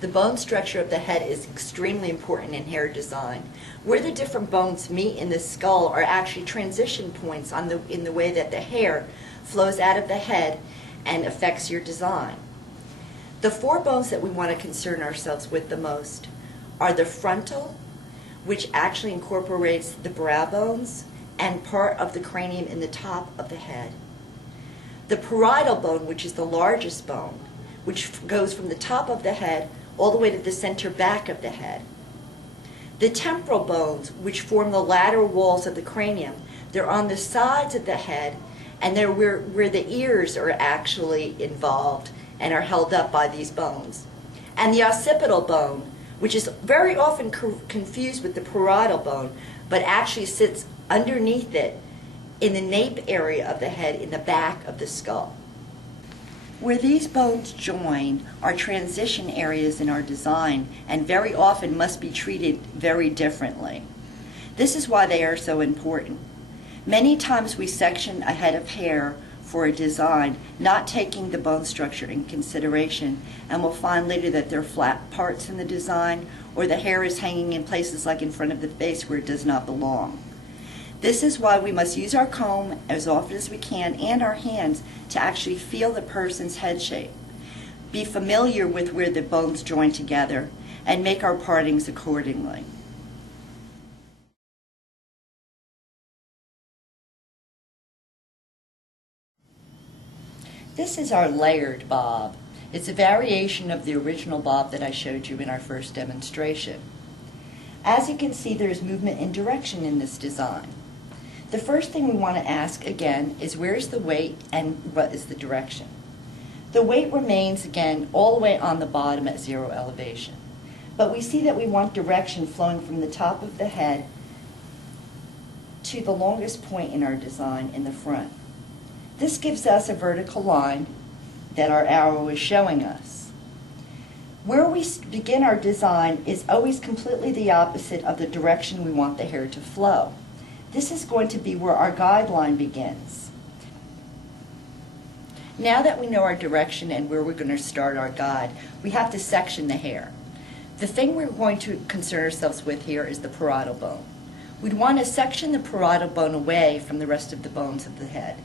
The bone structure of the head is extremely important in hair design. Where the different bones meet in the skull are actually transition points in the way that the hair flows out of the head and affects your design. The four bones that we want to concern ourselves with the most are the frontal, which actually incorporates the brow bones and part of the cranium in the top of the head. The parietal bone, which is the largest bone, which goes from the top of the head all the way to the center back of the head. The temporal bones, which form the lateral walls of the cranium, they're on the sides of the head, and they're where the ears are actually involved and are held up by these bones. And the occipital bone, which is very often confused with the parietal bone, but actually sits underneath it in the nape area of the head in the back of the skull. Where these bones join are transition areas in our design and very often must be treated very differently. This is why they are so important. Many times we section a head of hair for a design, not taking the bone structure in consideration, and we'll find later that there are flat parts in the design or the hair is hanging in places like in front of the face where it does not belong. This is why we must use our comb as often as we can and our hands to actually feel the person's head shape. Be familiar with where the bones join together and make our partings accordingly. This is our layered bob. It's a variation of the original bob that I showed you in our first demonstration. As you can see, there's movement and direction in this design. The first thing we want to ask again is where is the weight and what is the direction? The weight remains again all the way on the bottom at 0 elevation. But we see that we want direction flowing from the top of the head to the longest point in our design in the front. This gives us a vertical line that our arrow is showing us. Where we begin our design is always completely the opposite of the direction we want the hair to flow. This is going to be where our guideline begins. Now that we know our direction and where we're going to start our guide, we have to section the hair. The thing we're going to concern ourselves with here is the parietal bone. We'd want to section the parietal bone away from the rest of the bones of the head.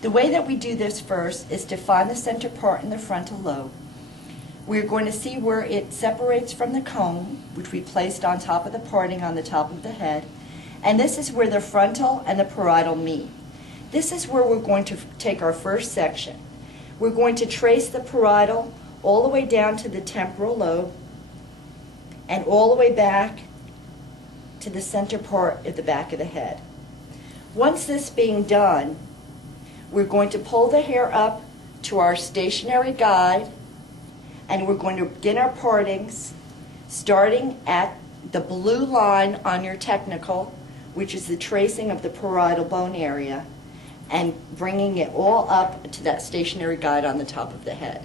The way that we do this first is to find the center part in the frontal lobe. We're going to see where it separates from the comb, which we placed on top of the parting on the top of the head. And this is where the frontal and the parietal meet. This is where we're going to take our first section. We're going to trace the parietal all the way down to the temporal lobe and all the way back to the center part of the back of the head. Once this being done, we're going to pull the hair up to our stationary guide, and we're going to begin our partings starting at the blue line on your technical, which is the tracing of the parietal bone area, and bringing it all up to that stationary guide on the top of the head.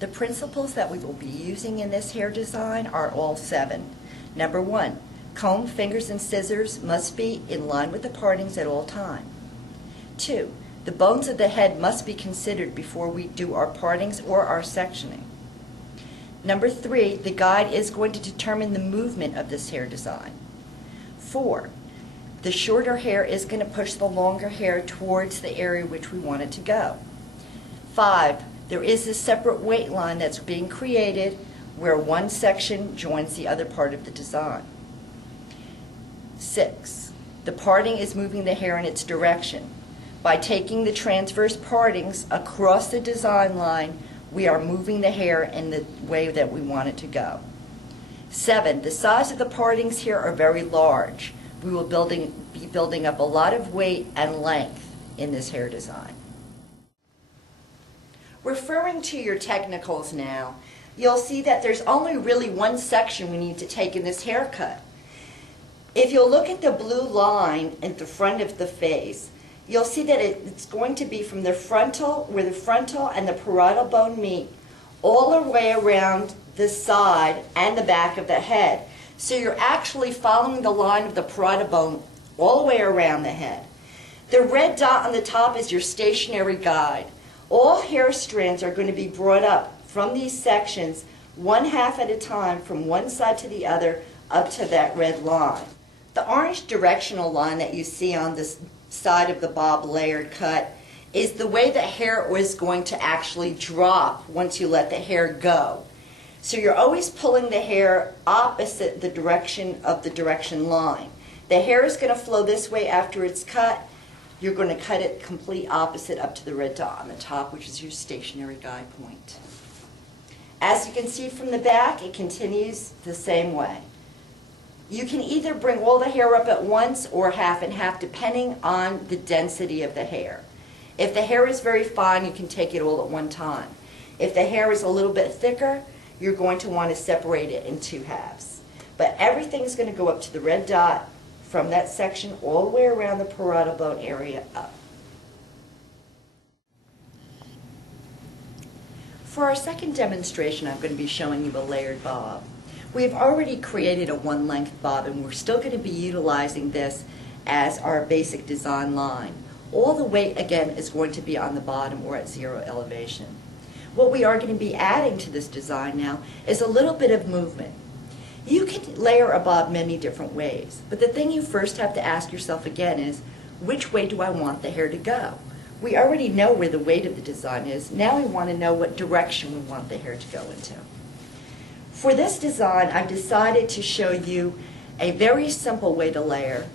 The principles that we will be using in this hair design are all 7. Number 1, comb, fingers, and scissors must be in line with the partings at all times. 2, the bones of the head must be considered before we do our partings or our sectioning. Number 3, the guide is going to determine the movement of this hair design. 4, the shorter hair is going to push the longer hair towards the area which we want it to go. 5, there is a separate weight line that's being created where one section joins the other part of the design. 6, the parting is moving the hair in its direction. By taking the transverse partings across the design line, we are moving the hair in the way that we want it to go. 7, the size of the partings here are very large. We will be building up a lot of weight and length in this hair design. Referring to your technicals now, you'll see that there's only really one section we need to take in this haircut. If you'll look at the blue line at the front of the face, you'll see that it's going to be from the frontal, where the frontal and the parietal bone meet, all the way around the side and the back of the head. So you're actually following the line of the parietal bone all the way around the head. The red dot on the top is your stationary guide. All hair strands are going to be brought up from these sections one half at a time from one side to the other up to that red line. The orange directional line that you see on this side of the bob layered cut is the way the hair is going to actually drop once you let the hair go. So you're always pulling the hair opposite the direction of the direction line. The hair is going to flow this way after it's cut. You're going to cut it complete opposite up to the red dot on the top, which is your stationary guide point. As you can see from the back, it continues the same way. You can either bring all the hair up at once or half and half, depending on the density of the hair. If the hair is very fine, you can take it all at one time. If the hair is a little bit thicker, you're going to want to separate it in two halves. But everything's going to go up to the red dot from that section all the way around the parietal bone area up. For our second demonstration, I'm going to be showing you a layered bob. We've already created a one-length bob, and we're still going to be utilizing this as our basic design line. All the weight, again, is going to be on the bottom or at zero elevation. What we are going to be adding to this design now is a little bit of movement. You can layer a bob many different ways, but the thing you first have to ask yourself again is, which way do I want the hair to go? We already know where the weight of the design is. Now we want to know what direction we want the hair to go into. For this design, I've decided to show you a very simple way to layer,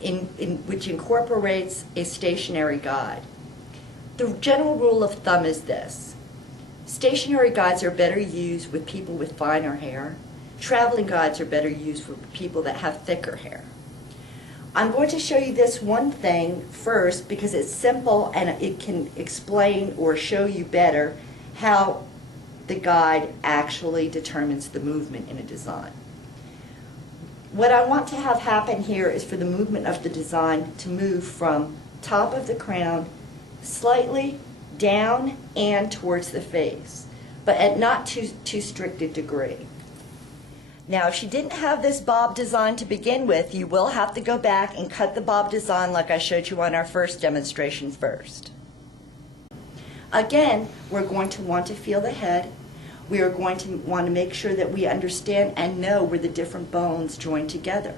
which incorporates a stationary guide. The general rule of thumb is this: stationary guides are better used with people with finer hair. Traveling guides are better used for people that have thicker hair. I'm going to show you this one thing first because it's simple and it can explain or show you better how the guide actually determines the movement in a design. What I want to have happen here is for the movement of the design to move from top of the crown slightly down and towards the face, but at not too strict a degree. Now, if you didn't have this bob design to begin with, you will have to go back and cut the bob design like I showed you on our first demonstration first. Again, we're going to want to feel the head. We are going to want to make sure that we understand and know where the different bones join together.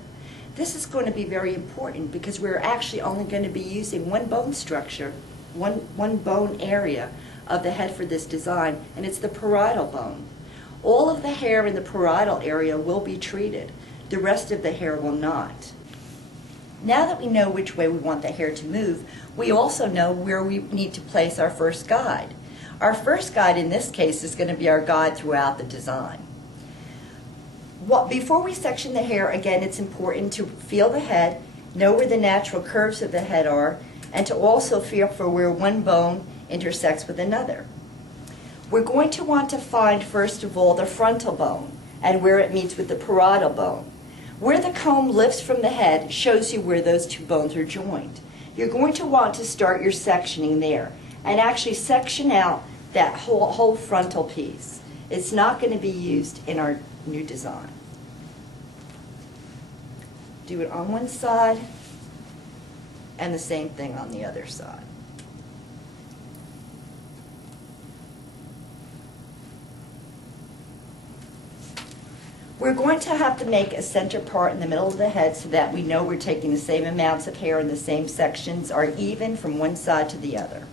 This is going to be very important because we're actually only going to be using one bone structure, one bone area of the head for this design, and it's the parietal bone. All of the hair in the parietal area will be treated. The rest of the hair will not. Now that we know which way we want the hair to move, we also know where we need to place our first guide. Our first guide in this case is going to be our guide throughout the design. Before we section the hair, again, it's important to feel the head, know where the natural curves of the head are, and to also feel for where one bone intersects with another. We're going to want to find, first of all, the frontal bone and where it meets with the parietal bone. Where the comb lifts from the head shows you where those two bones are joined. You're going to want to start your sectioning there and actually section out that whole frontal piece. It's not going to be used in our new design. Do it on one side and the same thing on the other side. We're going to have to make a center part in the middle of the head so that we know we're taking the same amounts of hair and the same sections are even from one side to the other.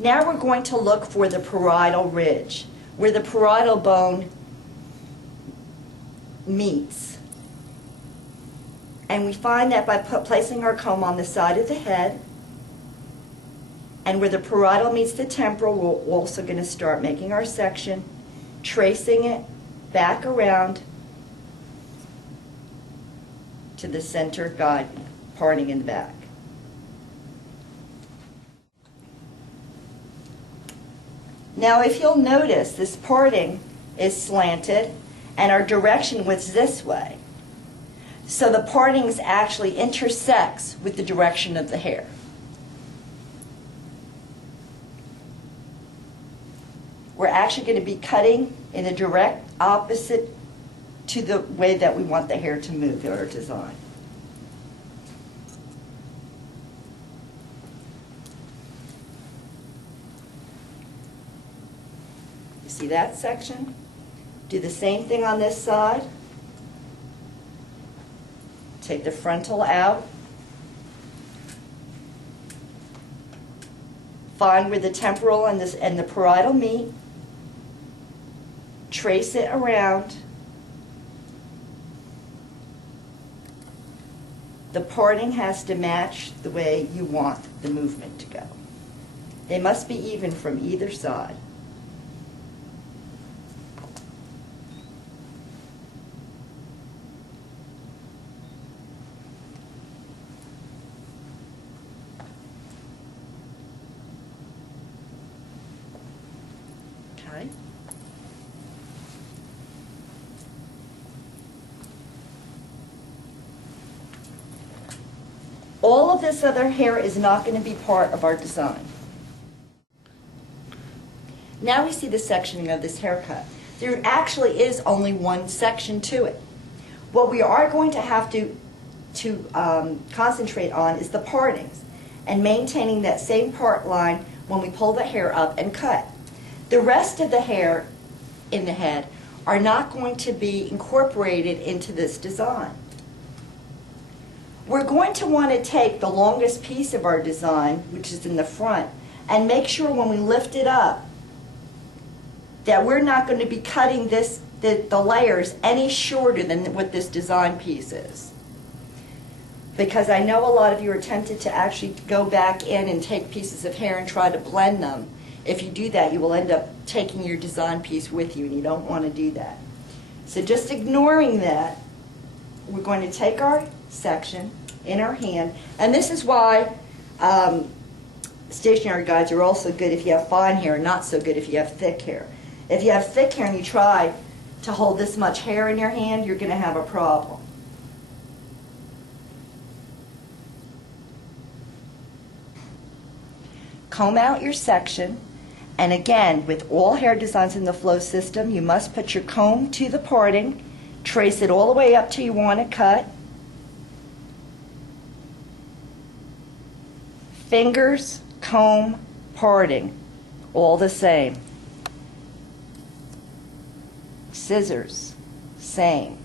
Now we're going to look for the parietal ridge, where the parietal bone meets. And we find that by placing our comb on the side of the head, and where the parietal meets the temporal, we're also going to start making our section, tracing it back around to the center guide parting in the back. Now, if you'll notice, this parting is slanted and our direction was this way. So the partings actually intersects with the direction of the hair. We're actually going to be cutting in the direct opposite to the way that we want the hair to move in our design. See that section? Do the same thing on this side. Take the frontal out. Find where the temporal and the parietal meet. Trace it around. The parting has to match the way you want the movement to go. They must be even from either side. Okay. All of this other hair is not going to be part of our design. Now we see the sectioning of this haircut. There actually is only one section to it. What we are going to have to concentrate on is the partings and maintaining that same part line when we pull the hair up and cut. The rest of the hair in the head are not going to be incorporated into this design. We're going to want to take the longest piece of our design, which is in the front, and make sure when we lift it up that we're not going to be cutting the layers any shorter than what this design piece is. Because I know a lot of you are tempted to actually go back in and take pieces of hair and try to blend them. If you do that, you will end up taking your design piece with you, and you don't want to do that. So just ignoring that, we're going to take our section in our hand, and this is why stationary guides are also good if you have fine hair, not so good if you have thick hair. If you have thick hair and you try to hold this much hair in your hand, you're going to have a problem. Comb out your section, and again, with all hair designs in the flow system, you must put your comb to the parting, trace it all the way up till you want to cut. Fingers, comb, parting, all the same. Scissors, same.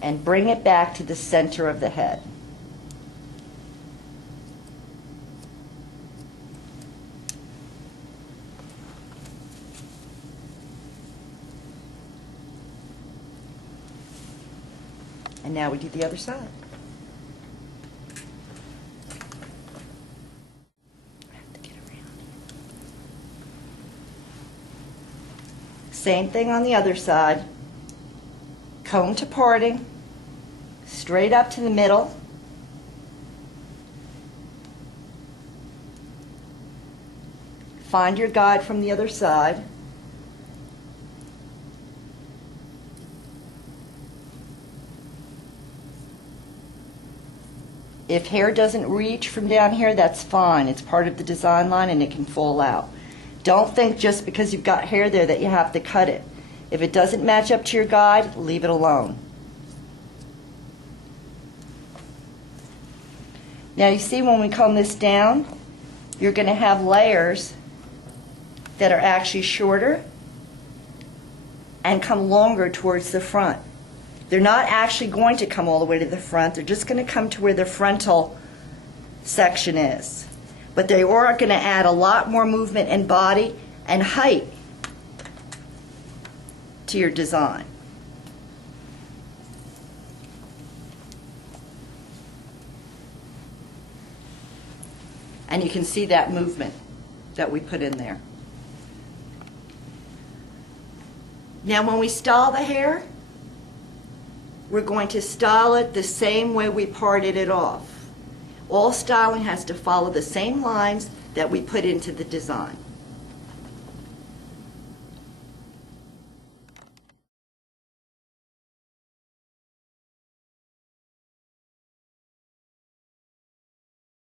And bring it back to the center of the head. And now we do the other side. Same thing on the other side. Comb to parting, straight up to the middle. Find your guide from the other side. If hair doesn't reach from down here, that's fine. It's part of the design line and it can fall out. Don't think just because you've got hair there that you have to cut it. If it doesn't match up to your guide, leave it alone. Now you see when we comb this down, you're going to have layers that are actually shorter and come longer towards the front. They're not actually going to come all the way to the front. They're just going to come to where the frontal section is. But they are going to add a lot more movement and body and height to your design. And you can see that movement that we put in there. Now when we style the hair, we're going to style it the same way we parted it off. All styling has to follow the same lines that we put into the design.